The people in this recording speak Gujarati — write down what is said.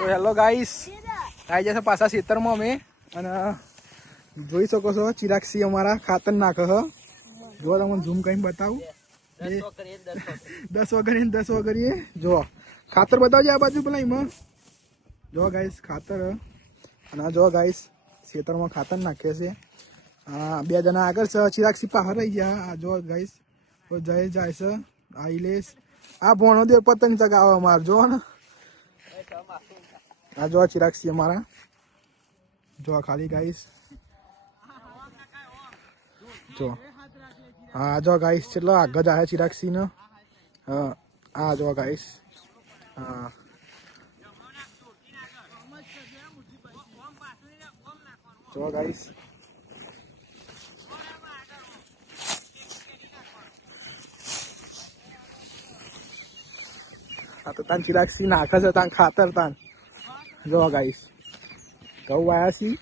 તો હેલો ગાઈસ, આવી જશે પાછા ખેતરમાં અમે અને જોઈ શકો છો ચિરાગસિંહ અમારા ખાતર નાખે હ. જો તમને ઝૂમ કરીને બતાવું. 10 વગરીએ જો ખાતર બતાવજો આ બાજુ પેલા એમાં. જો ગાઈસ ખાતર અને જો ગાઈસ ખેતરમાં ખાતર નાખે છે. બે જણા આગળ છે, ચિરાગસિંહ બહાર રહી ગયા. આ જો ગાઈસ જય જાય છે. આ ઇલેશ આ ભોણો દે પતંગ ચગાવે અમાર જો ને. આ જો ચિરાગસિંહ અમારા જો ખાલી ગાઈસ જો. હા જો ગાઈસ કેટલો આગળ આવે ચિરાગસિંહ ને. હા આ જો ગાઈસ. હા જો ગાઈસ આ તો તાન ચિરાગસિંહ નાખે છે તાન ખાતર તાન. જો ગાઈસ ઘઉં આવ્યા છીએ.